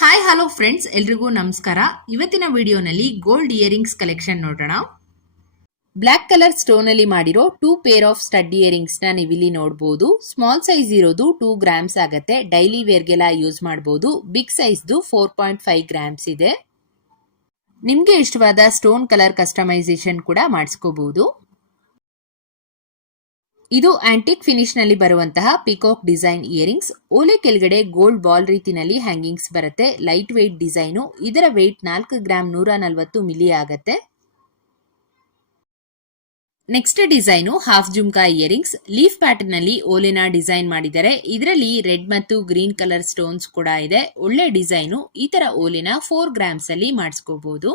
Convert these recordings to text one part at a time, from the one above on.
Hi hello friends ಎಲ್ರಿಗೂ ನಮಸ್ಕಾರ. ಇವತ್ತಿನ ವಿಡಿಯೋನಲ್ಲಿ ಗೋಲ್ಡ್ ಇಯರಿಂಗ್ಸ್ ಕಲೆಕ್ಷನ್ ನೋಡೋಣ. ಬ್ಲ್ಯಾಕ್ ಕಲರ್ ಸ್ಟೋನ್ ಅಲ್ಲಿ ಮಾಡಿರೋ ಟೂ ಪೇರ್ ಆಫ್ ಸ್ಟಡ್ ಇಯರಿಂಗ್ಸ್ನ ನೀವಿಲ್ಲಿ ನೋಡಬಹುದು ಸ್ಮಾಲ್ ಸೈಜ್ ಇರೋದು ಟೂ ಗ್ರಾಮ್ಸ್ ಆಗುತ್ತೆ. ಡೈಲಿ ವೇರ್ಗೆಲ್ಲ ಯೂಸ್ ಮಾಡಬಹುದು ಬಿಗ್ ಸೈಜ್ದು ಫೋರ್ ಪಾಯಿಂಟ್ ಫೈವ್ ಗ್ರಾಮ್ಸ್ ಇದೆ. ನಿಮ್ಗೆ ಇಷ್ಟವಾದ ಸ್ಟೋನ್ ಕಲರ್ ಕಸ್ಟಮೈಸೇಷನ್ ಕೂಡ ಮಾಡಿಸ್ಕೋಬಹುದು ಇದು ಆಂಟಿಕ್ ಫಿನಿಶ್ನಲ್ಲಿ ಬರುವಂತಹ ಪಿಕಾಕ್ ಡಿಸೈನ್ ಇಯರಿಂಗ್ಸ್ ಓಲೆ ಕೆಳಗಡೆ ಗೋಲ್ಡ್ ಬಾಲ್ ರೀತಿನಲ್ಲಿ ಹ್ಯಾಂಗಿಂಗ್ಸ್ ಬರುತ್ತೆ. ಲೈಟ್ ವೆಯ್ಟ್ ಡಿಸೈನು ಇದರ ವೆಯ್ಟ್ ನಾಲ್ಕು ಗ್ರಾಮ್ ನೂರ ನಲವತ್ತು ಮಿಲಿ ಆಗತ್ತೆ. Next design half jhumka earrings leaf ಪ್ಯಾಟರ್ನ್ನಲ್ಲಿ ಓಲೆನ ಡಿಸೈನ್ ಮಾಡಿದ್ದಾರೆ ಇದರಲ್ಲಿ ರೆಡ್ ಮತ್ತು ಗ್ರೀನ್ ಕಲರ್ ಸ್ಟೋನ್ಸ್ ಕೂಡ ಇದೆ. ಒಳ್ಳೆ ಡಿಸೈನು ಈ ತರ ಓಲೆನ ಫೋರ್ ಗ್ರಾಮ್ಸ್ ಅಲ್ಲಿ ಮಾಡಿಸ್ಕೋಬಹುದು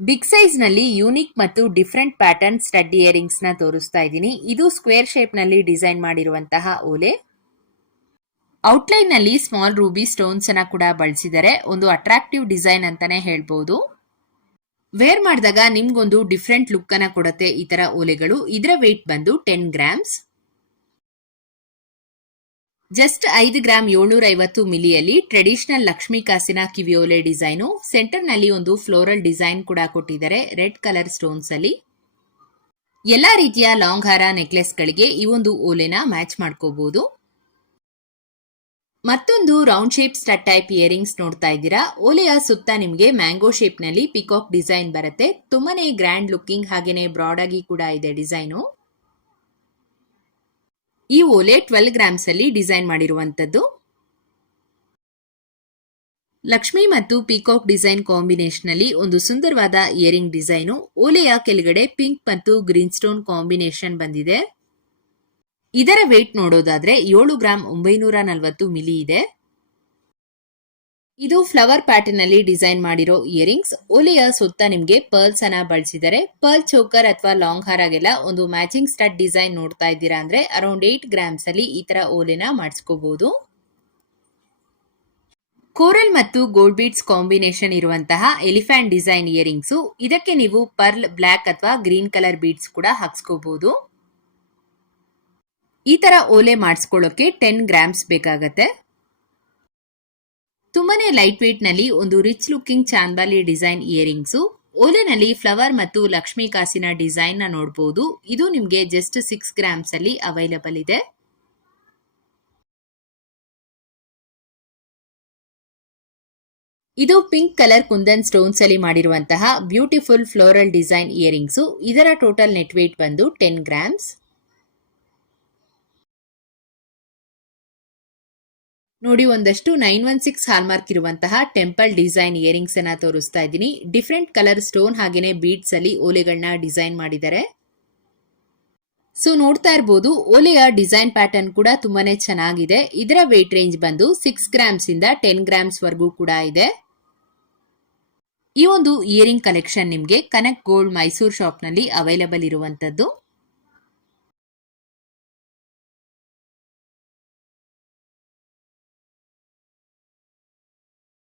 ಬಿಗ್ ಸೈಜ್ನಲ್ಲಿ ಯೂನಿಕ್ ಮತ್ತು ಡಿಫ್ರೆಂಟ್ ಪ್ಯಾಟರ್ನ್ ಸ್ಟಡ್ ಇಯರಿಂಗ್ಸ್ನ ತೋರಿಸ್ತಾ ಇದ್ದೀನಿ. ಇದು ಸ್ಕ್ವೇರ್ ಶೇಪ್ನಲ್ಲಿ ಡಿಸೈನ್ ಮಾಡಿರುವಂತಹ ಓಲೆ. ಔಟ್ಲೈನ್ನಲ್ಲಿ ಸ್ಮಾಲ್ ರೂಬಿ ಸ್ಟೋನ್ಸ್ ಅನ್ನ ಕೂಡ ಬಳಸಿದರೆ ಒಂದು ಅಟ್ರಾಕ್ಟಿವ್ ಡಿಸೈನ್ ಅಂತಾನೆ ಹೇಳ್ಬೋದು. ವೇರ್ ಮಾಡಿದಾಗ ನಿಮ್ಗೊಂದು ಡಿಫ್ರೆಂಟ್ ಲುಕ್ ಅನ್ನ ಕೊಡುತ್ತೆ ಈ ತರ ಓಲೆಗಳು. ಇದರ ವೆಯ್ಟ್ ಬಂದು ಟೆನ್ ಗ್ರಾಮ್ಸ್ ಜಸ್ಟ್ ಐದು ಗ್ರಾಮ್ ಏಳ್ನೂರ ಐವತ್ತು ಮಿಲಿಯಲ್ಲಿ ಟ್ರೆಡಿಷನಲ್ ಲಕ್ಷ್ಮೀ ಕಾಸಿನ ಕಿವಿಯೋಲೆ ಡಿಸೈನು. ಸೆಂಟರ್ನಲ್ಲಿ ಒಂದು ಫ್ಲೋರಲ್ ಡಿಸೈನ್ ಕೂಡ ಕೊಟ್ಟಿದ್ದಾರೆ ರೆಡ್ ಕಲರ್ ಸ್ಟೋನ್ಸ್ ಅಲ್ಲಿ ಎಲ್ಲ ರೀತಿಯ ಲಾಂಗ್ ಹಾರ ನೆಕ್ಲೆಸ್ಗಳಿಗೆ ಈ ಒಂದು ಓಲೆನ ಮ್ಯಾಚ್ ಮಾಡ್ಕೋಬಹುದು ಮತ್ತೊಂದು round shape stud type earrings ನೋಡ್ತಾ ಇದ್ದೀರಾ. ಓಲೆಯ ಸುತ್ತ ನಿಮಗೆ ಮ್ಯಾಂಗೋ ಶೇಪ್ನಲ್ಲಿ ಪಿಕಾಕ್ ಡಿಸೈನ್ ಬರುತ್ತೆ. ತುಂಬಾನೇ ಗ್ರ್ಯಾಂಡ್ ಲುಕ್ಕಿಂಗ್ ಹಾಗೇನೆ ಬ್ರಾಡ್ ಆಗಿ ಕೂಡ ಇದೆ ಡಿಸೈನು. ಈ ಓಲೆ ಟ್ವೆಲ್ ಗ್ರಾಮ್ಸ್ ಅಲ್ಲಿ ಡಿಸೈನ್ ಮಾಡಿರುವಂತದ್ದು. ಲಕ್ಷ್ಮಿ ಮತ್ತು ಪೀಕಾಕ್ ಡಿಸೈನ್ ಕಾಂಬಿನೇಷನ್ ಅಲ್ಲಿ ಒಂದು ಸುಂದರವಾದ ಇಯರಿಂಗ್ ಡಿಸೈನು ಓಲೆಯ ಕೆಳಗಡೆ ಪಿಂಕ್ ಮತ್ತು ಗ್ರೀನ್ ಸ್ಟೋನ್ ಕಾಂಬಿನೇಷನ್ ಬಂದಿದೆ. ಇದರ ವೇಟ್ ನೋಡೋದಾದ್ರೆ ಏಳು ಗ್ರಾಮ್ ಒಂಬೈನೂರ ನಲವತ್ತು ಮಿಲಿ ಇದೆ. ಇದು ಫ್ಲವರ್ ಪ್ಯಾಟರ್ನ್ ಅಲ್ಲಿ ಡಿಸೈನ್ ಮಾಡಿರೋ ಇಯರಿಂಗ್ಸ್ ಓಲೆಯ ಸುತ್ತ ನಿಮ್ಗೆ ಪರ್ಲ್ಸ್ ಅನ್ನ ಬಳಸಿದರೆ ಪರ್ಲ್ ಚೋಕರ್ ಅಥವಾ ಲಾಂಗ್ ಹಾರಾಗೆಲ್ಲ ಒಂದು ಮ್ಯಾಚಿಂಗ್ ಸ್ಟಡ್ ಡಿಸೈನ್ ನೋಡ್ತಾ ಇದ್ದೀರಾ ಅಂದ್ರೆ ಅರೌಂಡ್ ಏಟ್ ಗ್ರಾಮ್ಸ್ ಅಲ್ಲಿ ಈ ತರ ಓಲೆನ ಮಾಡಿಸ್ಕೋಬಹುದು ಕೋರಲ್ ಮತ್ತು ಗೋಲ್ಡ್ ಬೀಡ್ಸ್ ಕಾಂಬಿನೇಷನ್ ಇರುವಂತಹ ಎಲಿಫ್ಯಾಂಟ್ ಡಿಸೈನ್ ಇಯರಿಂಗ್ಸ್ ಇದಕ್ಕೆ ನೀವು ಪರ್ಲ್ ಬ್ಲ್ಯಾಕ್ ಅಥವಾ ಗ್ರೀನ್ ಕಲರ್ ಬೀಡ್ಸ್ ಕೂಡ ಹಾಕ್ಸ್ಕೋಬಹುದು ಈ ತರ ಓಲೆ ಮಾಡಿಸ್ಕೊಳ್ಳೋಕೆ ಟೆನ್ ಗ್ರಾಮ್ಸ್ ಬೇಕಾಗತ್ತೆ. ತುಂಬಾನೇ ಲೈಟ್ ವೇಟ್ನಲ್ಲಿ ಒಂದು ರಿಚ್ ಲುಕಿಂಗ್ ಚಾಂದಾಲಿ ಡಿಸೈನ್ ಇಯರಿಂಗ್ಸ್ ಓಲೆನಲ್ಲಿ ಫ್ಲವರ್ ಮತ್ತು ಲಕ್ಷ್ಮೀ ಕಾಸಿನ ಡಿಸೈನ್ನ ನೋಡಬಹುದು ಇದು ನಿಮ್ಗೆ ಜಸ್ಟ್ ಸಿಕ್ಸ್ ಗ್ರಾಮ್ಸ್ ಅಲ್ಲಿ ಅವೈಲಬಲ್ ಇದೆ. ಇದು ಪಿಂಕ್ ಕಲರ್ ಕುಂದನ್ ಸ್ಟೋನ್ಸ್ ಅಲ್ಲಿ ಮಾಡಿರುವಂತಹ ಬ್ಯೂಟಿಫುಲ್ ಫ್ಲೋರಲ್ ಡಿಸೈನ್ ಇಯರಿಂಗ್ಸ್ ಇದರ ಟೋಟಲ್ ನೆಟ್ ವೇಟ್ ಬಂದು ಟೆನ್ ಗ್ರಾಮ್ಸ್ ನೋಡಿ, ಒಂದಷ್ಟು ನೈನ್ ಒನ್ ಸಿಕ್ಸ್ ಹಾಲ್ಮಾರ್ಕ್ ಇರುವಂತಹ ಟೆಂಪಲ್ ಡಿಸೈನ್ ಇಯರಿಂಗ್ಸ್ ಅನ್ನ ತೋರಿಸ್ತಾ ಇದ್ದೀನಿ. ಡಿಫ್ರೆಂಟ್ ಕಲರ್ ಸ್ಟೋನ್ ಹಾಗೇನೆ ಬೀಡ್ಸ್ ಅಲ್ಲಿ ಓಲೆಗಳನ್ನ ಡಿಸೈನ್ ಮಾಡಿದ್ದಾರೆ. ಸೊ, ನೋಡ್ತಾ ಇರಬಹುದು ಓಲೆಯ ಡಿಸೈನ್ ಪ್ಯಾಟರ್ನ್ ಕೂಡ ತುಂಬಾನೇ ಚೆನ್ನಾಗಿದೆ. ಇದರ ವೇಟ್ ರೇಂಜ್ ಬಂದು ಸಿಕ್ಸ್ ಗ್ರಾಮ್ಸ್ ಇಂದ ಟೆನ್ ಗ್ರಾಮ್ಸ್ ವರೆಗೂ ಕೂಡ ಇದೆ. ಈ ಒಂದು ಇಯರಿಂಗ್ ಕಲೆಕ್ಷನ್ ನಿಮಗೆ ಕನಕ್ ಗೋಲ್ಡ್ ಮೈಸೂರು ಶಾಪ್ನಲ್ಲಿ ಅವೈಲಬಲ್ ಇರುವಂತದ್ದು